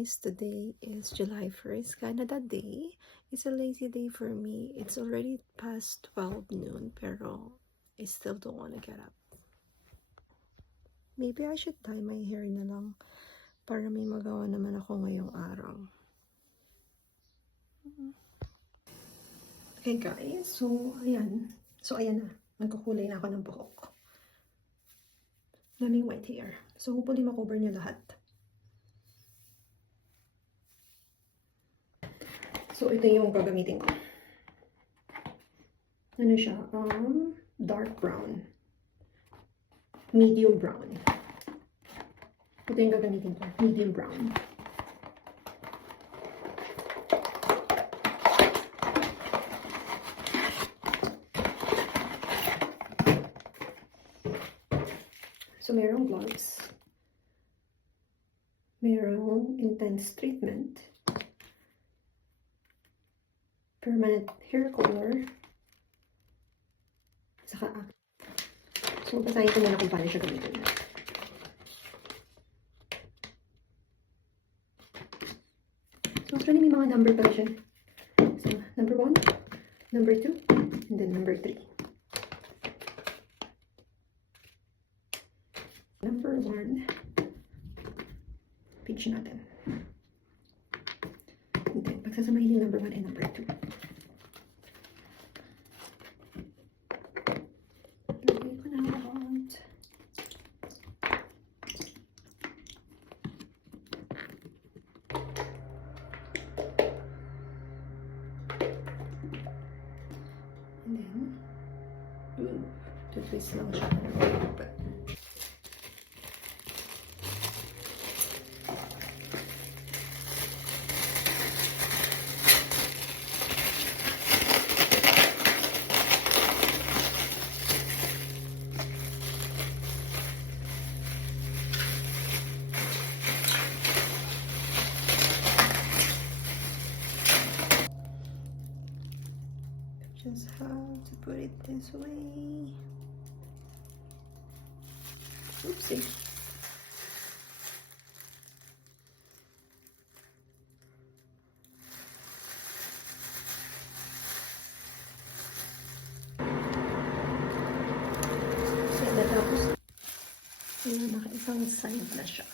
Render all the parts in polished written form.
Today is July 1st, Canada Day. It's a lazy day for me. It's already past 12 noon, pero I still don't want to get up. Maybe I should dye my hair na lang para may magawa naman ako ngayong araw. Okay guys, so ayan. Ayan na. Nagkukulay na ako ng buhok. Daming white hair. So hopefully makover niya lahat. So, ito yung gagamitin ko. Ano siya? Dark brown. Medium brown. Ito yung gagamitin ko. Medium brown. So, merong gloves. Merong intense treatment. Permanent hair color. Saka so, basahin ko muna kung paano siya gamitin. So, actually, may mga number pala siya. So, number 1, number 2, and then number 3. Number 1, page natin. And then, pagsasamahin yung number 1 and number 2. And then, twist lang siya. Just have to put it this way. Oopsie. So, natapos. Ayan, naka-isang side na siya.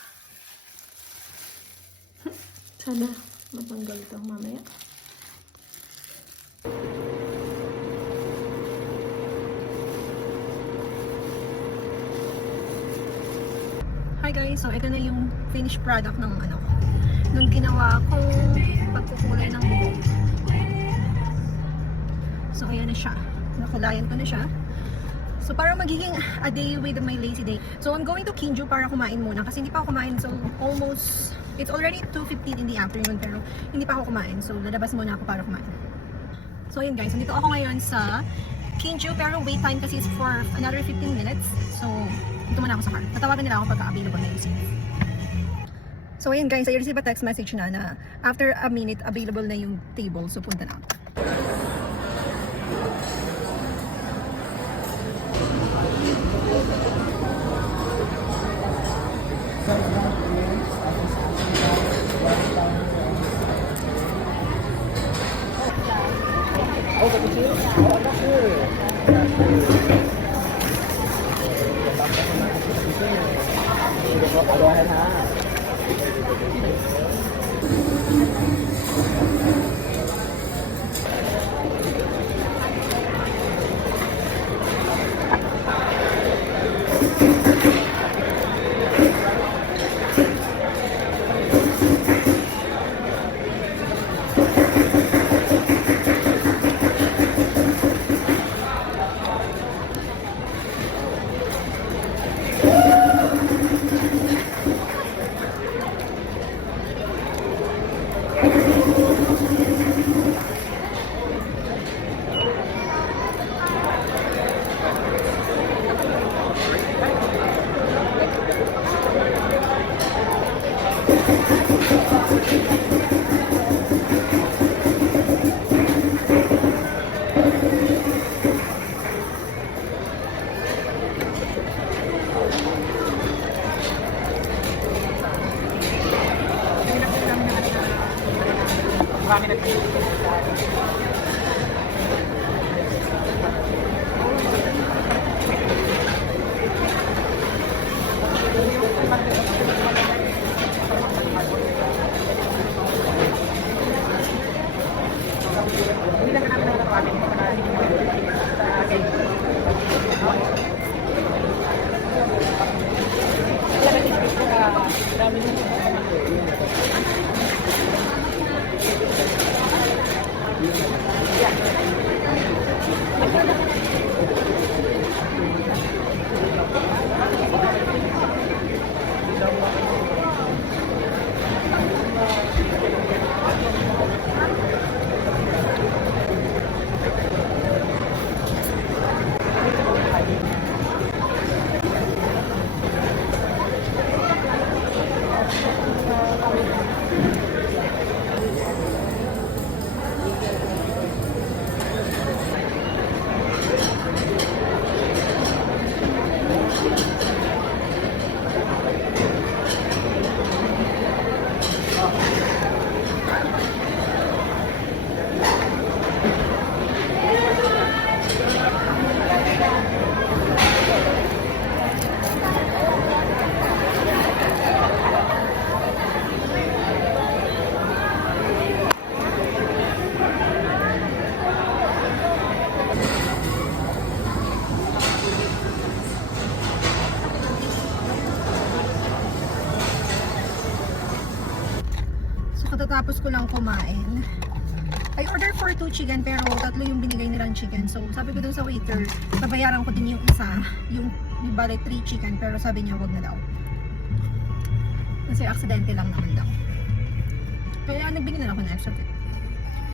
Sana matanggal ito mamaya. Hi guys, so ito na yung finished product ng nung ginawa kong pagkukulay ng buhok. So ayan na siya, nakulayan ko na siya. So para magiging a day with my lazy day. So I'm going to Kinju para kumain muna kasi hindi pa ako kumain. So almost, it's already 2:15 in the afternoon pero hindi pa ako kumain. So lalabas muna ako para kumain. So ayan guys, nandito ako ngayon sa Kinju pero wait time kasi is for another 15 minutes. So ito muna ako sa car. Tatawagan nila ako pagka-available na yung seat. So ayun guys, I receive a text message na after a minute available na yung table. So punta na ako. So katatapos ko lang kumain. I ordered for 2 chicken pero tatlo yung binigay nilang chicken. So sabi ko dun sa waiter, babayaran ko din yung isa, yung bale 3 chicken pero sabi niya wag na daw. Kasi aksidente lang naman daw. Kaya nagbigay na lang ako ng extra tip.